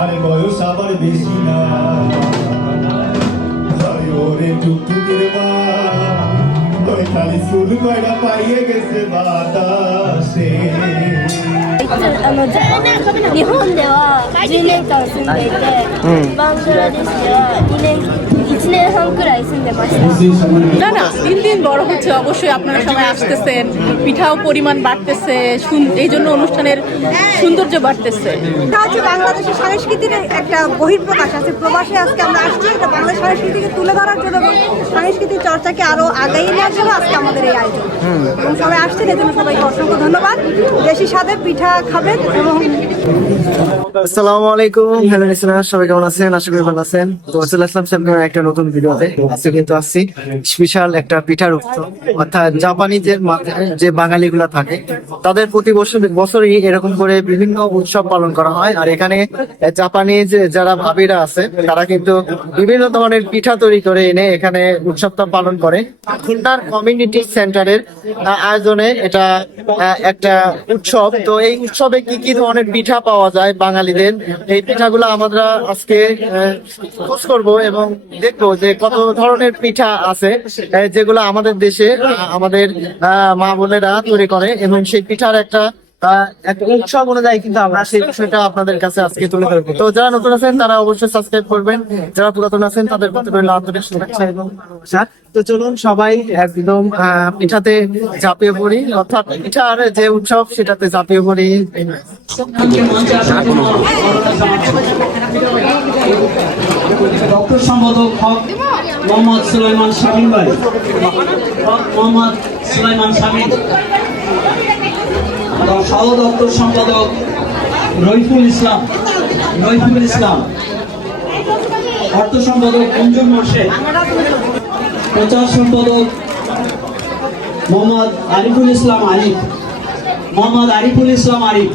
আরে বয়স আবার বেশি না, আরে ওরে টুকটুকির মা, ওই খালি স্কুল কয়টা পাইয়ে গেছে বাতাসে। 日本では10年間住んでいて、バングラデシュでは1年半くらい住んでました。 না না, দিন দিন বড় হচ্ছে, অবশ্যই আপনারা সবাই আসতেছেন, পিঠাও পরিমাণ বাড়তেছে, এই জন্য অনুষ্ঠানের সৌন্দর্য বাড়তেছে। এটা হচ্ছে বাংলাদেশের সংস্কৃতির একটা বহিঃপ্রকাশ আছে। প্রবাসে আজকে আমরা আসছি এটা বাংলা সংস্কৃতিকে তুলে ধরার জন্য এবং সংস্কৃতির চর্চাকে আরো আগাইয়ে নেওয়ার জন্য আজকে আমাদের এই আয়োজন, এবং সবাই আসছেন এর জন্য সবাইকে অসংখ্য ধন্যবাদ। দেশি স্বাদে পিঠা খাবেন এবং আসসালামু আলাইকুম, হ্যালো লিসেনার, সবাই কেমন আছেন? আশা করি ভালো আছেন। তো চলে আসলাম আপনার একটা নতুন ভিডিওতে। আজকে কিন্তু আসছি স্পেশাল একটা পিঠার উৎসব, অর্থাৎ জাপানিদের যে বাঙালিগুলা থাকে তাদের প্রতি বছরই এরকম করে বিভিন্ন উৎসব পালন করা হয়। আর এখানে জাপানিজ যারা ভাবিরা আছে তারা কিন্তু বিভিন্ন ধরনের পিঠা তৈরি করে এনে এখানে উৎসবটা পালন করে। খুলনার কমিউনিটি সেন্টারের আয়োজনে এটা একটা উৎসব। তো এই উৎসবে কি কি ধরনের পিঠা পাওয়া যায় বাঙালিদের, এই পিঠাগুলো আমরা আজকে খোঁজ করবো এবং দেখবো যে কত ধরনের পিঠা আছে যেগুলো আমাদের দেশে আমাদের মা বোনেরা তৈরি করে, এবং সেই পিঠার একটা উৎসব অনুযায়ী কিন্তু আমরা সেই বিষয়টা আপনাদের কাছে আজকে তুলে ধরবো। তো যারা নতুন আছেন তারা অবশ্যই সাবস্ক্রাইব করবেন, যারা পুরাতন আছেন তাদের প্রতি রইল আন্তরিক শুভেচ্ছা এবং ভালোবাসা। তো চলুন সবাই একদম পিঠাতে ঝাঁপিয়ে পড়ি, অর্থাৎ পিঠার যে উৎসব সেটাতে ঝাঁপিয়ে পড়ি। ডক্টর সম্পাদক হক মোহাম্মদ সুলাইমান শামীম ভাই, হক মোহাম্মদ সুলাইমান শামীম, সহ দপ্তর সম্পাদক রইফুল ইসলাম, অর্থ সম্পাদক মঞ্জুর মোর্শেদ, প্রচার সম্পাদক মোহাম্মদ আরিফুল ইসলাম আরিফ।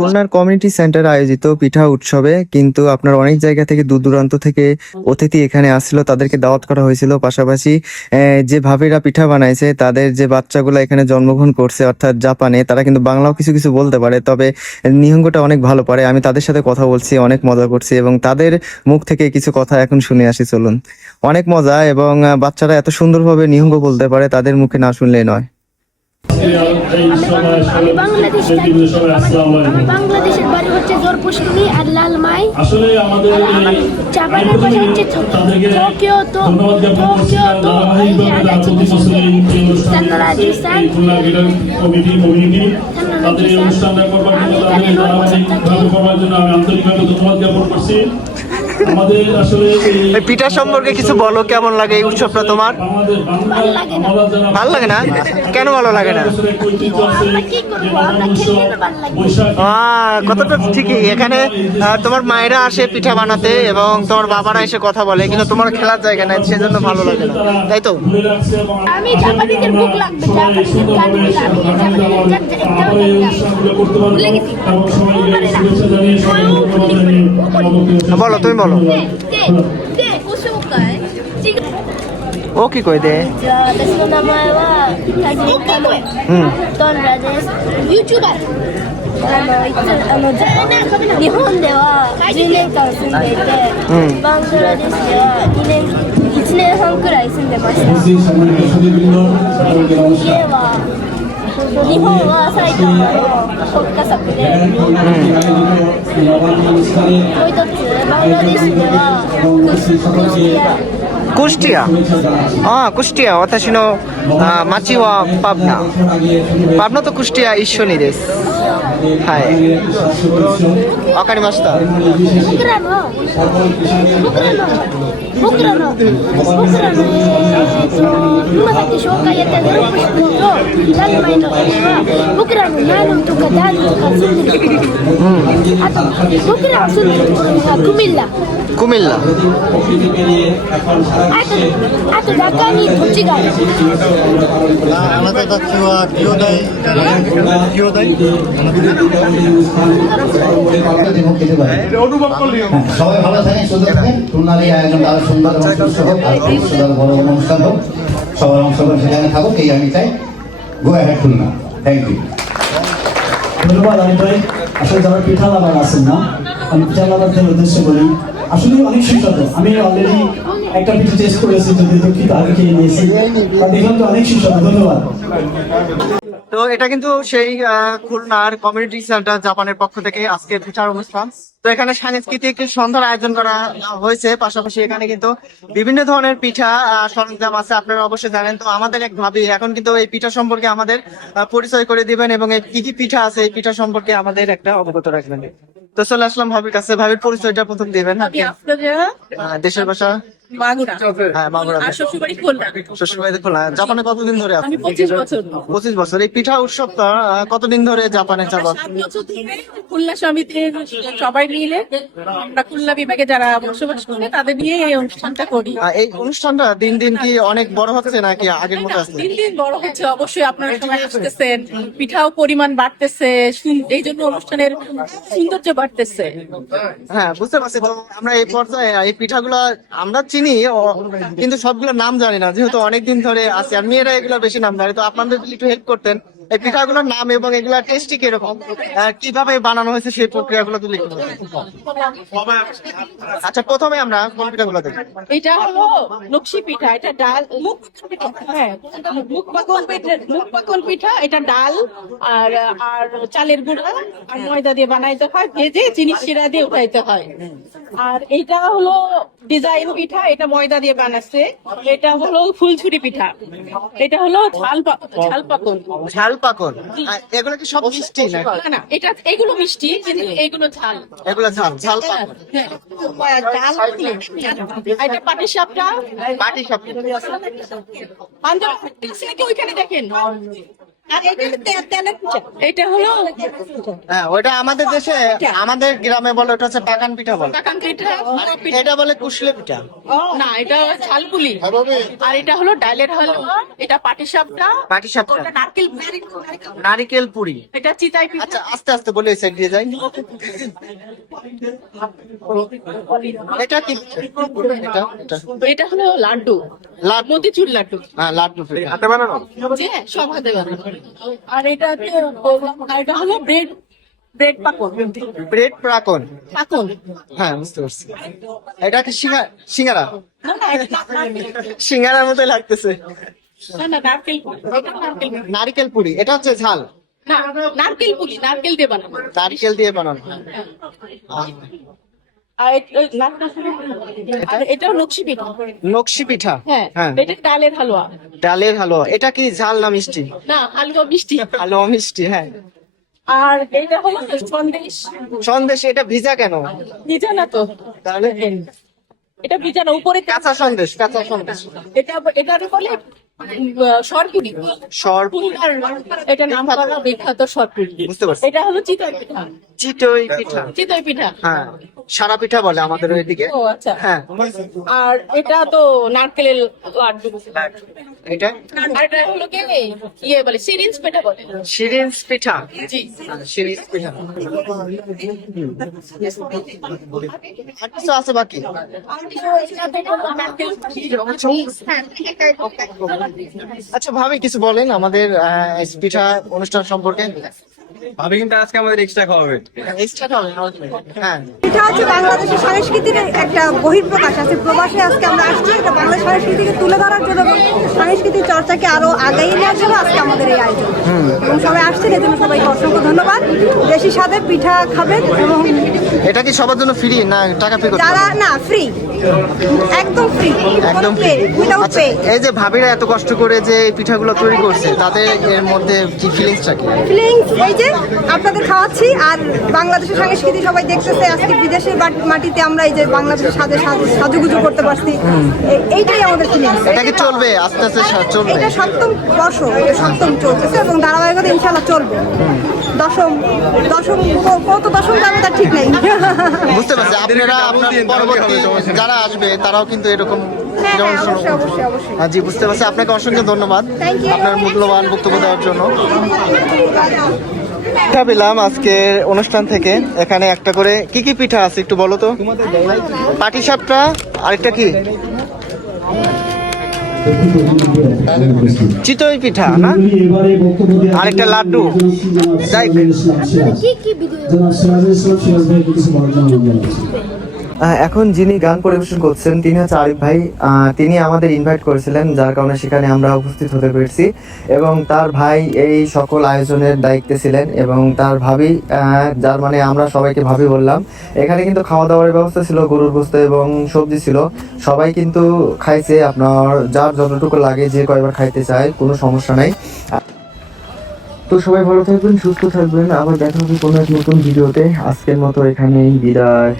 খুলনার কমিউনিটি সেন্টার আয়োজিত পিঠা উৎসবে কিন্তু আপনার অনেক জায়গা থেকে দূর দূরান্ত থেকে অতিথি এখানে আসছিল, তাদেরকে দাওয়াত করা হয়েছিল। পাশাপাশি যে ভাবিরা পিঠা বানাইছে তাদের যে বাচ্চাগুলো এখানে জন্মগ্রহণ করছে অর্থাৎ জাপানে, তারা কিন্তু বাংলাও কিছু কিছু বলতে পারে, তবে নিহঙ্গটা অনেক ভালো পারে। আমি তাদের সাথে কথা বলছি, অনেক মজা করছি এবং তাদের মুখ থেকে কিছু কথা এখন শুনে আসি। চলুন, অনেক মজা, এবং বাচ্চারা এত সুন্দরভাবে নিহঙ্গ বলতে পারে, তাদের মুখে না শুনলেই নয়। আমি বাংলাদেশের বাড়ি হচ্ছে জোরপুষ্কনি আর লালমাই। আসলে আমাদের জাপানের ভাষা হচ্ছে টোকিও আমি আন্তরিকভাবে ধন্যবাদ জ্ঞাপন করছি। আমাদের আসলে পিঠা সম্পর্কে কিছু বলো, কেমন লাগে এই উৎসবটা তোমার? ভালো লাগে না? কেন ভালো লাগে না? কথাটা ঠিকই, এখানে তোমার মায়েরা আসে পিঠা বানাতে এবং তোমার বাবারা এসে কথা বলে, কিন্তু তোমার খেলার জায়গা নাই, সেজন্য ভালো লাগে না, তাই তো? আমি জাপানিদের বুক লাগবে, বলো, তুমি বলো। ও কি কই দে? 私の名前は田島トンラです。YouTuber。日本では10年間住んでいて、バングラデシュでは1年半くらい住んでました。家は日本は埼玉の北葛飾で、もう一つバングラデシュではকুষ্টিয়া। কুষ্টিয়া私の町はパブナとクシティア一緒にです。はい、わかりました。僕らの今だって紹介やったゼロプシクとラルマイとかでは僕らのナーノンとかダールとか住んでる。あと僕らが住んでるところにはクミッラ。あと中に土地がある。あなたたちは兄弟সবাই ভালো থাকেন, সুস্থ থাকেন। খুলনার এই আয়োজন আরো সুন্দর এবং সুস্থ হোক, আর সুন্দর বড় অনুষ্ঠান হোক, সবার অংশগ্রহণ সেখানে থাকুক, এই আমি চাই। Go ahead Khulna. Thank you. ধন্যবাদ আমি ভাই। আসলে যারা পিঠা লাভার আছেন না, আমি পিঠা লাভারদের উদ্দেশ্যে বলি আসলে অনেক সুস্বাদু। আমি অলরেডি একটা পিঠা টেস্ট করেছি, যদি দুঃখিত আগে খেয়ে নিয়েছি, দেখলাম তো অনেক সুস্বাদু। ধন্যবাদ। তো এটা কিন্তু সেই খুলনার কমিউনিটি সেন্টার জাপানের পক্ষ থেকে আজকে পিঠার অনুষ্ঠান। তো এখানে সাংস্কৃতিক সন্ধ্যার আয়োজন করা হয়েছে, পাশাপাশি এখানে কিন্তু বিভিন্ন ধরনের পিঠা সরঞ্জাম আছে, আপনারা অবশ্যই জানেন। তো আমাদের এক ভাবি এখন কিন্তু এই পিঠা সম্পর্কে আমাদের পরিচয় করে দিবেন এবং এই কি কি পিঠা আছে এই পিঠা সম্পর্কে আমাদের একটা অবগত রাখবেন। তো চলে আসলাম ভাবির কাছে, ভাবির পরিচয়টা প্রথম দিবেন। দেশের ভাষা মাগুরা। হ্যাঁ, মাগুরা। আর শ্বশুরবাড়ি খুলনা। শ্বশুরবাড়িতে খোলা। জাপানে কতদিন ধরে আছেন? আমি 25 বছর। 25 বছর। এই পিঠা উৎসবটা কতদিন ধরে জাপানে চালু? 7 বছর ধরে খুলনা সমিতির সবাই মিলে আমরা খুলনা বিভাগে যারা বসবাস করে তাদের নিয়ে এই অনুষ্ঠানটা করি। এই অনুষ্ঠানটা দিন দিন কি অনেক বড় হচ্ছে নাকি আগের মতো আছে? দিন দিন বড় হচ্ছে, অবশ্যই আপনারা সবাই আসতেছেন, পিঠাও পরিমাণ বাড়তেছে, এই জন্য অনুষ্ঠানের সৌন্দর্য বাড়তেছে। হ্যাঁ, বুঝতে পারছি। তো আমরা এই পর্যায়ে এই পিঠাগুলো আমরা চিনি কিন্তু সবগুলো নাম জানি না, যেহেতু অনেকদিন ধরে আছে আর মেয়েরা এগুলো বেশি নাম জানে। তো আপনাদের যদি একটু হেল্প করতেন এই পিঠাগুলোর নাম এবং এগুলা টেস্টি কিরকম, কিভাবে বানানো হয়েছে সেই প্রক্রিয়াগুলো তুলে একটু বলুন। আচ্ছা, প্রথমে আমরা কোন পিঠাগুলো দেখব? এটা হলো নকশি পিঠা, এটা ডাল মুখ পিঠা। হ্যাঁ, মুখ পাকন পিঠা। এটা ডাল আর আর চালের গুঁড়া আর ময়দা দিয়ে বানাইতে হয়, ভেজে চিনি শিরা দিয়ে উঠাইতে হয়। আর এটা হলো ডিজাইন পিঠা, এটা ময়দা দিয়ে বানাচ্ছে। এটা হলো ফুলঝুরি পিঠা। এটা হলো ঝাল পাকন। ঝাল পাকন। এগুলো কি সব মিষ্টি না? না, এটা এগুলো মিষ্টি কিন্তু এগুলো ঝাল। এগুলো ঝাল ঝাল পাকন। এটা পাটিসাপটা। পাটিসাপটা। ওইখানে দেখেন এটা হলো হ্যাঁ, ওটা আমাদের দেশে আমাদের গ্রামে বলে ওটা হচ্ছে পাকান পিঠা বলে। পাকান পিঠা। এটা বলে কুশলে পিঠা। না, এটা ঝালপুলি। আর এটা হলো ডালের হালুয়া। এটা পাটিসাপটা। পাটিসাপটা। ওটা নারিকেল পুরি। এটা চিতাই পিঠা। আচ্ছা, আস্তে আস্তে বলে সাইড দিয়ে যাই। এটা কি? এটা হলো লাড্ডু। লাড্ডু। মতিচুর লাড্ডু। হ্যাঁ, লাড্ডু হাতে বানানো। হ্যাঁ, সব হাতে বানানো। আর এটা হলো ব্রেড পাকন। ব্রেড পাকন। পাকন। হ্যাঁ, বুঝতে পারছি। এটা কি সিঙ্গারা? না, না, এটা নারকেল। সিঙ্গারার মতো লাগতেছে। না, না, নারকেল পুলি। এটা নারকেল পুলি। নারিকেল পুরি। এটা হচ্ছে ঝাল। না, নারকেল পুলি, নারকেল দিয়ে বানানো। নারিকেল দিয়ে বানানো। আর এটাও নকশি পিঠা। নকশি পিঠা। হ্যাঁ, হ্যাঁ। এটা ডালের হালুয়া। ডালের হালুয়া। এটা কি ঝাল না মিষ্টি? না, হালুয়া মিষ্টি। হালুয়া মিষ্টি। হ্যাঁ। আর এটা হলো সন্দেশ। সন্দেশ। এটা ভিজা কেন? ভিজা না তো, তাহলে এটা ভিজা না, উপরে কাঁচা সন্দেশ। কাঁচা সন্দেশ। এটা বলে সরপুরি। সরপুরি। এটা নাম করা বিখ্যাত সরপুরি। বুঝতে পারছি। এটা হলো চিতই পিঠা। চিতই পিঠা। চিতই পিঠা। হ্যাঁ, সারা পিঠা বলে আমাদের ওইদিকে। ও আচ্ছা। হ্যাঁ। আর এটা তো নারকেলের লাড্ডু। এটা আর এটা হলো কি বলে সিরিঞ্জ পিঠা বলে। সিরিঞ্জ পিঠা। জি। সিরিঞ্জ পিঠা। আর কিছু আছে বাকি? আচ্ছা ভাবি, কিছু বলেন আমাদের পিঠা অনুষ্ঠান সম্পর্কে। ভাবি কিন্তু আজকে আমাদের এক্সট্রা খাওয়াবে। এক্সট্রা খাবেন? হ্যাঁ। এটা হচ্ছে বাংলাদেশের সংস্কৃতির একটা বহিঃপ্রকাশ আছে। প্রবাসে আজকে আমরা আসছি এটা বাংলা সংস্কৃতিকে তুলে ধরার জন্য এবং সাংস্কৃতিক চর্চাকে আরো আগাই নেওয়ার জন্য আজকে আমাদের এই আয়োজন। এবং সবাই আসছেন, এর জন্য সবাইকে অসংখ্য ধন্যবাদ। দেশি স্বাদের পিঠা খাবেন এবং এটা কি সবার জন্য ফ্রি না টাকা পে করতে যারা হবে? না ফ্রি, একদম ফ্রি, একদম ফ্রি। উইদাউট আচ্ছা, পে। এই যে ভাবিরা এত কষ্ট করে যে এই পিঠাগুলো তৈরি করছে তাদের এর মধ্যে কি ফিলিংসটা কি? ফিলিংস এই যে আপনাদের খাওয়াচ্ছি আর বাংলাদেশের সংস্কৃতি সবাই দেখতেছে। আজকে বিদেশের মাটিতে আমরা এই যে বাংলাদেশের সাজুগুজু করতে পারছি, এইটাই আমাদের ফিলিংস। এটা কি চলবে আস্তে আস্তে চলবে? এটা সপ্তম বর্ষ, এটা সপ্তম চলতেছে এবং ধারাবাহিকতা ইনশাল্লাহ চলবে। দশম কত দশম যাবে তার ঠিক নেই। বুঝতে পারছি। আপনারা আপনার পরবর্তী যারা আসবে তারাও কিন্তু এরকম হ্যাঁ, অবশ্যই অবশ্যই অবশ্যই। জি, বুঝতে পারছি। আপনাকে অসংখ্য ধন্যবাদ Thank you. আপনার মূল্যবান বক্তব্য দেওয়ার জন্য। পিঠা পেলাম আজকের অনুষ্ঠান থেকে। এখানে একটা করে কি কি পিঠা আছে একটু বলো তো? পাটিসাপটা। আরেকটা কি? চিতই পিঠা না এবারে বক্তব্য দিয়ে আরেকটা লাড্ডু যাই কি কি ভিডিও জনাব সিরাজুল ইসলাম সিরাজ ভাই কিছু বলার জন্য অনুরোধ জানাচ্ছি। এখন যিনি গান পরিবেশন করছেন তিনি হচ্ছে আরিফ ভাই। তিনি আমাদের ইনভাইট করেছিলেন, যার কারণে সেখানে আমরা উপস্থিত হতে পেরেছি এবং তার ভাই এই সকল আয়োজনের দায়িত্বে ছিলেন এবং তার ভাবি, যার মানে আমরা সবাইকে ভাবি বললাম। এখানে কিন্তু খাওয়া দাওয়ার ব্যবস্থা ছিল, গরুর গোশত এবং সবজি ছিল। সবাই কিন্তু খাইছে, আপনার যার যতটুকু লাগে যে কয়বার খাইতে চায় কোনো সমস্যা নাই। তো সবাই ভালো থাকবেন, সুস্থ থাকবেন, আবার দেখা হবে কোনো এক নতুন ভিডিওতে। আজকের মতো এখানেই বিদায়।